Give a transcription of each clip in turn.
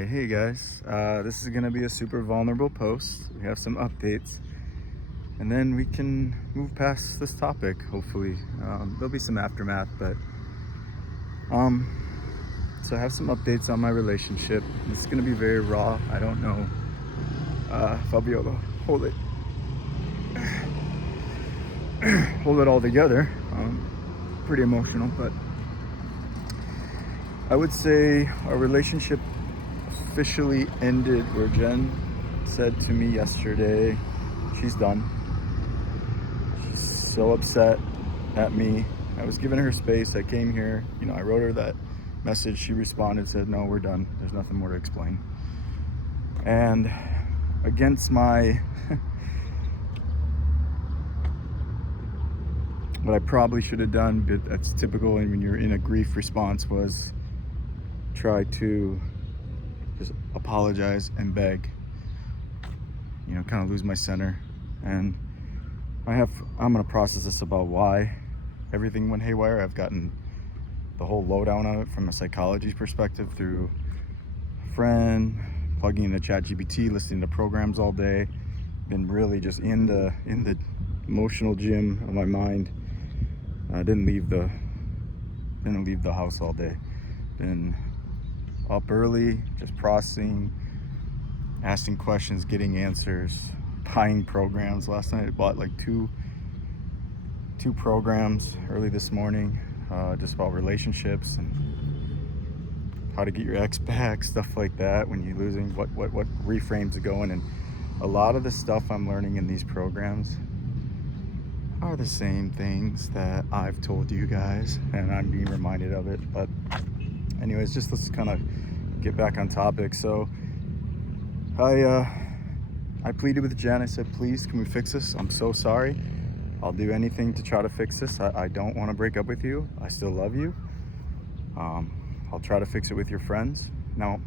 Alright, hey guys, this is gonna be a super vulnerable post. We have some updates and then we can move past this topic, hopefully. There'll be some aftermath, but so I have some updates on my relationship. This is gonna be very raw. I don't know if I'll be able to hold it all together. Pretty emotional, but I would say our relationship officially ended where Jen said to me yesterday she's done. She's so upset at me. I was giving her space. I came here, I wrote her that message. She responded, said, no, we're done. There's nothing more to explain. And against my what I probably should have done, but that's typical when you're in a grief response, was try to just apologize and beg, kind of lose my center. And I'm gonna process this about why everything went haywire. I've gotten the whole lowdown on it from a psychology perspective through a friend, plugging into ChatGPT, listening to programs all day. Been really just in the emotional gym of my mind. I didn't leave the house all day. Been up early, just processing, asking questions, getting answers, buying programs. Last night I bought like two programs early this morning, just about relationships and how to get your ex back, stuff like that when you're losing, what reframes it going. And a lot of the stuff I'm learning in these programs are the same things that I've told you guys, and I'm being reminded of it. But anyways, just let's kind of get back on topic. So I pleaded with Jen. I said, please, can we fix this? I'm so sorry. I'll do anything to try to fix this. I don't want to break up with you. I still love you. I'll try to fix it with your friends. Now,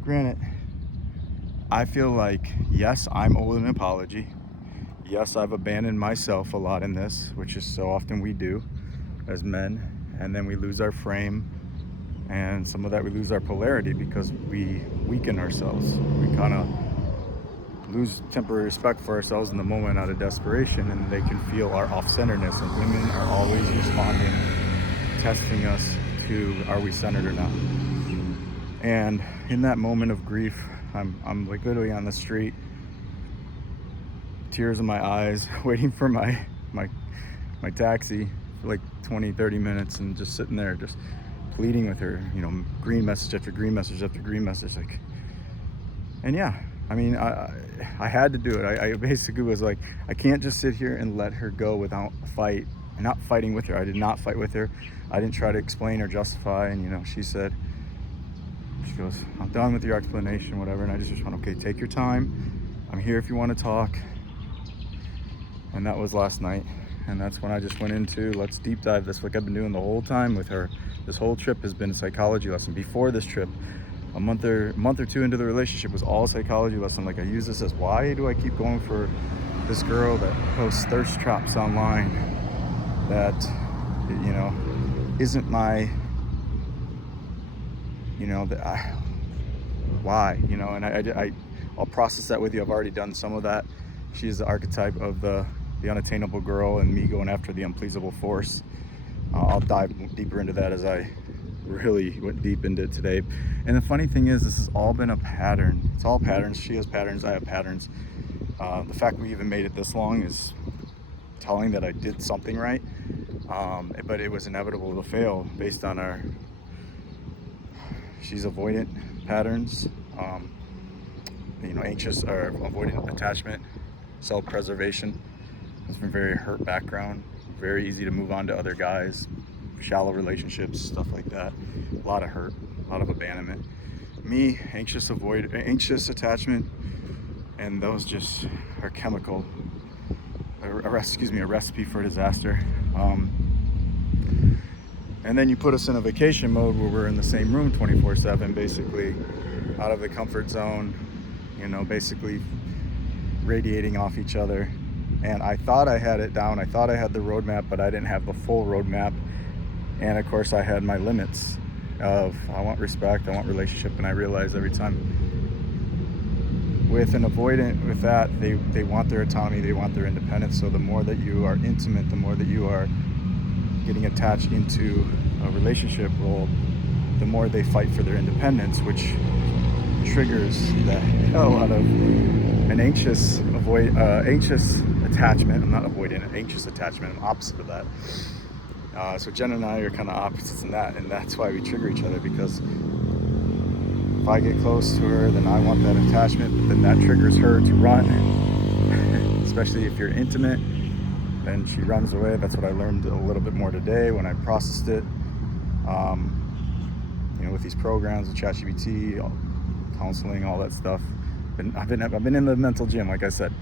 granted, I feel like, yes, I'm owed an apology. Yes, I've abandoned myself a lot in this, which is so often we do as men, and then we lose our frame, and some of that we lose our polarity because we weaken ourselves. We kind of lose temporary respect for ourselves in the moment out of desperation, and they can feel our off-centeredness, and women are always responding, testing us to, are we centered or not? And in that moment of grief, I'm like literally on the street, tears in my eyes, waiting for my taxi for like 20-30 minutes, and just sitting there just pleading with her, green message after green message after green message, like. And yeah, I mean, I had to do it. I basically was like, I can't just sit here and let her go without a fight. I'm not fighting with her. I did not fight with her. I didn't try to explain or justify. And she said, she goes, I'm done with your explanation, whatever. And I just went, okay, take your time. I'm here if you want to talk. And that was last night. And that's when I just went into, let's deep dive this, like I've been doing the whole time with her. This whole trip has been a psychology lesson. Before this trip, a month or two into the relationship, was all a psychology lesson. Like, I use this as, why do I keep going for this girl that posts thirst traps online that, isn't my, why, and I'll process that with you. I've already done some of that. She's the archetype of the unattainable girl, and me going after the unpleasable force. I'll dive deeper into that as I really went deep into it today. And the funny thing is, this has all been a pattern. It's all patterns. She has patterns, I have patterns. The fact we even made it this long is telling that I did something right, but it was inevitable to fail based on she's avoidant patterns, anxious or avoidant attachment, self-preservation. It's from very hurt background, very easy to move on to other guys, shallow relationships, stuff like that. A lot of hurt, a lot of abandonment. Me, anxious attachment, and those just are chemical. A recipe for disaster. And then you put us in a vacation mode where we're in the same room 24/7, basically out of the comfort zone, basically radiating off each other. And I thought I had it down. I thought I had the roadmap, but I didn't have the full roadmap. And of course I had my limits. of I want respect, I want relationship, and I realize every time with an avoidant, with that, they want their autonomy, they want their independence. So the more that you are intimate, the more that you are getting attached into a relationship role, the more they fight for their independence, which triggers the hell out of an anxious attachment. I'm not avoiding an anxious attachment. I'm opposite of that. So Jen and I are kind of opposites in that, and that's why we trigger each other, because if I get close to her, then I want that attachment, but then that triggers her to run, especially if you're intimate, then she runs away. That's what I learned a little bit more today when I processed it. With these programs, with ChatGPT, counseling, all that stuff. I've been in the mental gym, like I said.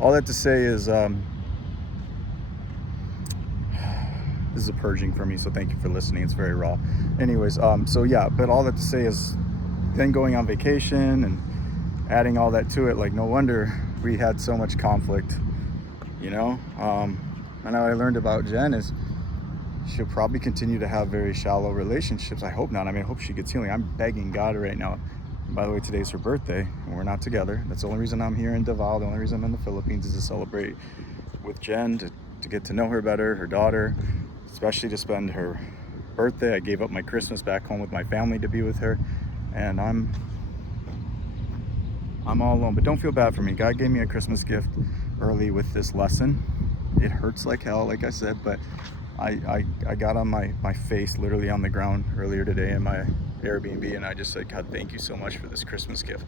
All that to say is, this is a purging for me, so thank you for listening. It's very raw. Anyways, so yeah, but all that to say is, then going on vacation and adding all that to it, like no wonder we had so much conflict, And what I learned about Jen is she'll probably continue to have very shallow relationships. I hope not. I hope she gets healing. I'm begging God right now. And by the way, today's her birthday, and we're not together. That's the only reason I'm here in Davao. The only reason I'm in the Philippines is to celebrate with Jen, to get to know her better, her daughter, especially to spend her birthday. I gave up my Christmas back home with my family to be with her, and I'm all alone. But don't feel bad for me. God gave me a Christmas gift early with this lesson. It hurts like hell, like I said, but I got on my face literally on the ground earlier today in my Airbnb, and I just said, God, thank you so much for this Christmas gift.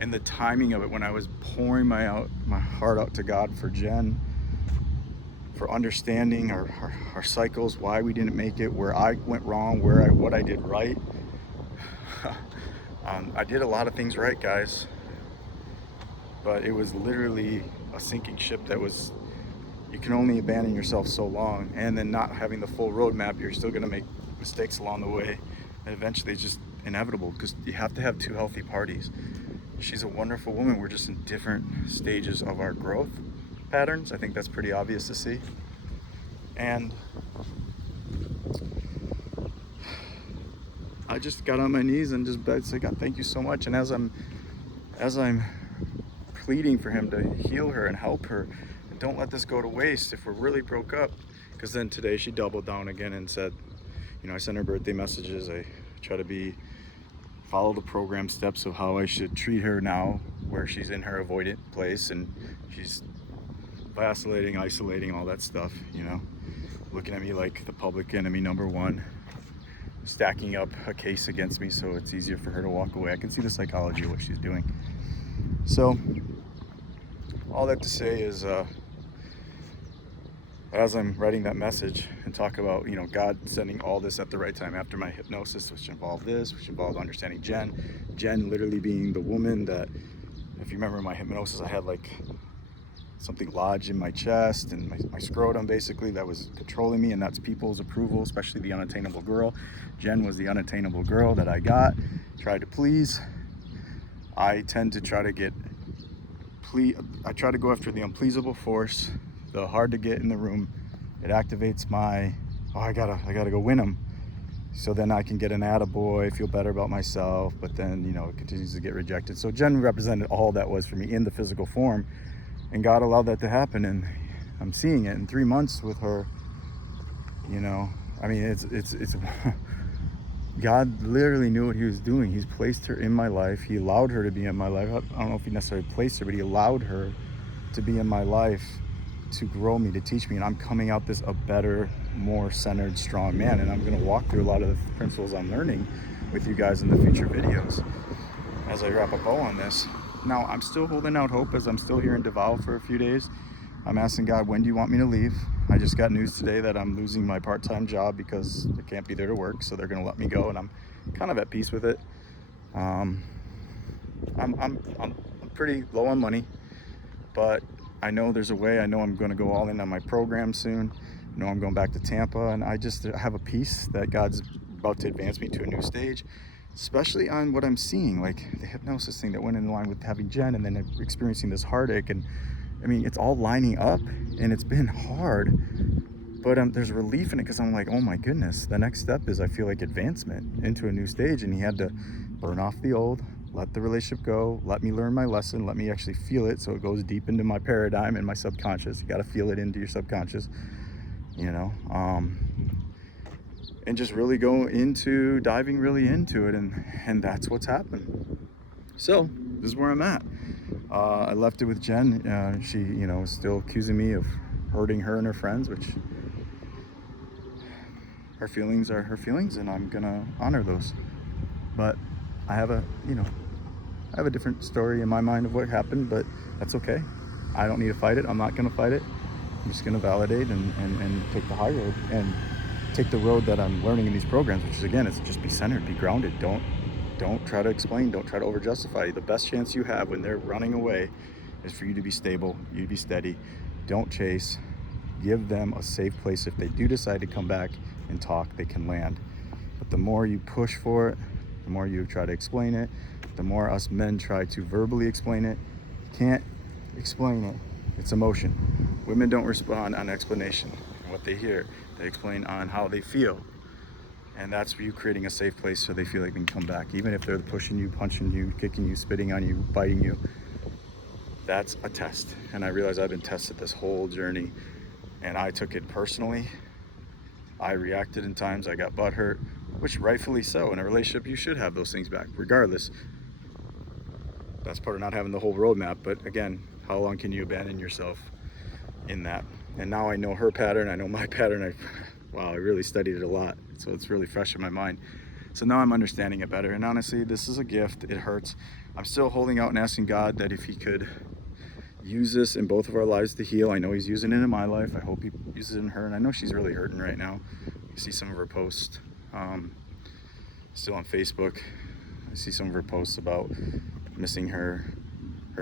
And the timing of it, when I was pouring my heart out to God for Jen, for understanding our cycles, why we didn't make it, where I went wrong, what I did right. I did a lot of things right, guys, but it was literally a sinking ship that was, you can only abandon yourself so long, and then not having the full roadmap, you're still going to make mistakes along the way, and eventually it's just inevitable, because you have to have two healthy parties. She's a wonderful woman. We're just in different stages of our growth patterns. I think that's pretty obvious to see. And I just got on my knees and just begged, say, God, thank you so much. And as I'm pleading for him to heal her and help her, and don't let this go to waste if we're really broke up. Because then today she doubled down again and said, I sent her birthday messages. I try to follow the program steps of how I should treat her now, where she's in her avoidant place and she's vacillating, isolating, all that stuff, looking at me like the public enemy number one, stacking up a case against me so it's easier for her to walk away. I can see the psychology of what she's doing. So all that to say is, as I'm writing that message and talk about, God sending all this at the right time after my hypnosis, which involved understanding Jen literally being the woman that, if you remember my hypnosis, I had like something lodged in my chest and my scrotum, basically, that was controlling me, and that's people's approval, especially the unattainable girl. Jen was the unattainable girl that I tried to please. I tend to try to go after the unpleasable force, the hard to get in the room. It activates my, I gotta go win him. So then I can get an attaboy, feel better about myself, but then, it continues to get rejected. So Jen represented all that was for me in the physical form, and God allowed that to happen, and I'm seeing it in 3 months with her. It's God literally knew what he was doing. He's placed her in my life. He allowed her to be in my life. I don't know if he necessarily placed her, but he allowed her to be in my life to grow me, to teach me. And I'm coming out this a better, more centered, strong man. And I'm going to walk through a lot of the principles I'm learning with you guys in the future videos as I wrap a bow on this. Now, I'm still holding out hope, as I'm still here in Davao for a few days. I'm asking God, when do you want me to leave? I just got news today that I'm losing my part-time job because I can't be there to work, so they're going to let me go, and I'm kind of at peace with it. I'm pretty low on money, but I know there's a way. I know I'm going to go all in on my program soon. I know I'm going back to Tampa, and I just have a peace that God's about to advance me to a new stage, especially on what I'm seeing, like the hypnosis thing that went in line with having Jen, and then experiencing this heartache. And it's all lining up, and it's been hard, But there's relief in it because I'm like, oh my goodness, the next step is I feel like advancement into a new stage. And he had to burn off the old, let the relationship go, let me learn my lesson, let me actually feel it so it goes deep into my paradigm and my subconscious. You got to feel it into your subconscious, you know, and just really go into diving really into it. And that's what's happened. So this is where I'm at. I left it with Jen. She, you know, is still accusing me of hurting her and her friends, which her feelings are her feelings, and I'm gonna honor those. But I have a, you know, I have a different story in my mind of what happened, but that's okay. I don't need to fight it. I'm not gonna fight it. I'm just gonna validate and take the high road and take the road that I'm learning in these programs, which is, again, it's just be centered, be grounded. Don't try to explain, don't try to over justify. The best chance you have when they're running away is for you to be stable, you to be steady. Don't chase. Give them a safe place. If they do decide to come back and talk, they can land. But the more you push for it, the more you try to explain it, the more us men try to verbally explain it. You can't explain it. It's emotion. Women don't respond on explanation and what they hear. They explain on how they feel. And that's you creating a safe place so they feel like they can come back. Even if they're pushing you, punching you, kicking you, spitting on you, biting you. That's a test. And I realize I've been tested this whole journey. And I took it personally. I reacted in times. I got butthurt, which rightfully so. In a relationship, you should have those things back, regardless. That's part of not having the whole roadmap. But again, how long can you abandon yourself in that? And now I know her pattern. I know my pattern. I really studied it a lot. So it's really fresh in my mind. So now I'm understanding it better. And honestly, this is a gift. It hurts. I'm still holding out and asking God that if he could use this in both of our lives to heal. I know he's using it in my life. I hope he uses it in her. And I know she's really hurting right now. You see some of her posts still on Facebook. I see some of her posts about missing her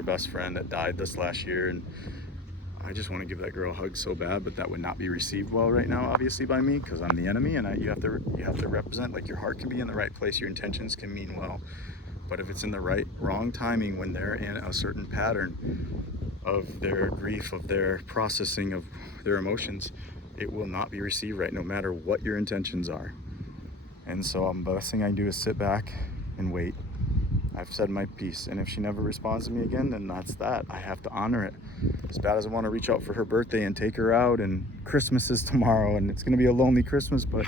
best friend that died this last year. And I just want to give that girl a hug so bad, but that would not be received well right now, obviously, by me, because I'm the enemy. And you have to represent, like, your heart can be in the right place. Your intentions can mean well. But if it's in the wrong timing, when they're in a certain pattern of their grief, of their processing of their emotions, it will not be received right, no matter what your intentions are. And so the best thing I can do is sit back and wait. I've said my piece, and if she never responds to me again, then that's that. I have to honor it. As bad as I want to reach out for her birthday and take her out, and Christmas is tomorrow, and it's going to be a lonely Christmas, but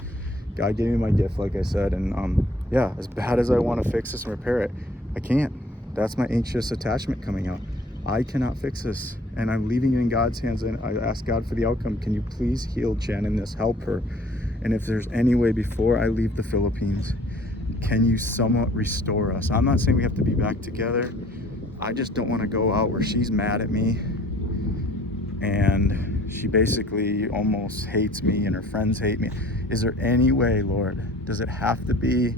God gave me my gift, like I said. And yeah, as bad as I want to fix this and repair it, I can't. That's my anxious attachment coming out. I cannot fix this, and I'm leaving it in God's hands. And I ask God for the outcome. Can you please heal Jen in this? Help her. And if there's any way before I leave the Philippines, can you somewhat restore us? I'm not saying we have to be back together. I just don't want to go out where she's mad at me and she basically almost hates me and her friends hate me. Is there any way, Lord? Does it have to be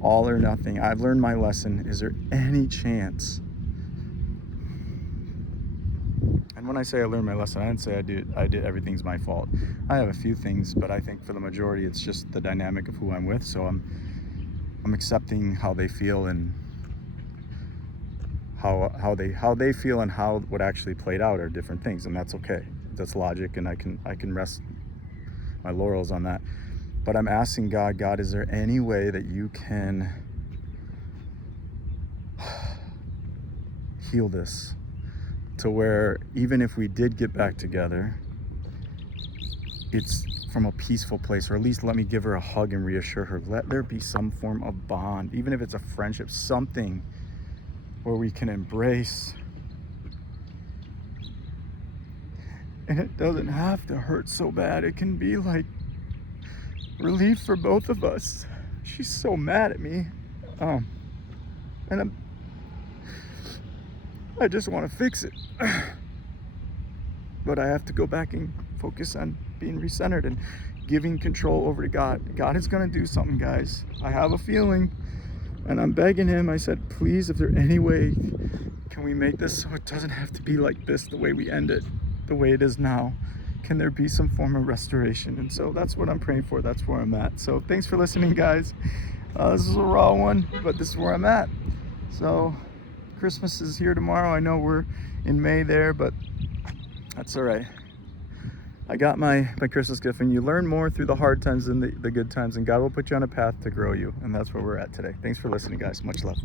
all or nothing? I've learned my lesson. Is there any chance? And when I say I learned my lesson, I didn't say I did everything's my fault. I have a few things, but I think for the majority it's just the dynamic of who I'm with. So I'm accepting how they feel and how they feel and how what actually played out are different things, and that's okay. That's logic, and I can rest my laurels on that. But I'm asking God, is there any way that you can heal this to where even if we did get back together, it's from a peaceful place, or at least let me give her a hug and reassure her. Let there be some form of bond, even if it's a friendship, something where we can embrace. And it doesn't have to hurt so bad. It can be like relief for both of us. She's so mad at me. And I just want to fix it. But I have to go back and focus on being recentered and giving control over to God. God is going to do something, guys. I have a feeling, and I'm begging him. I said, please, if there any way, can we make this so it doesn't have to be like this, the way we end it, the way it is now? Can there be some form of restoration? And so that's what I'm praying for. That's where I'm at. So thanks for listening, guys. This is a raw one, but this is where I'm at. So Christmas is here tomorrow. I know we're in May there, but that's all right. I got my Christmas gift, and you learn more through the hard times than the good times, and God will put you on a path to grow you. And that's where we're at today. Thanks for listening, guys. Much love.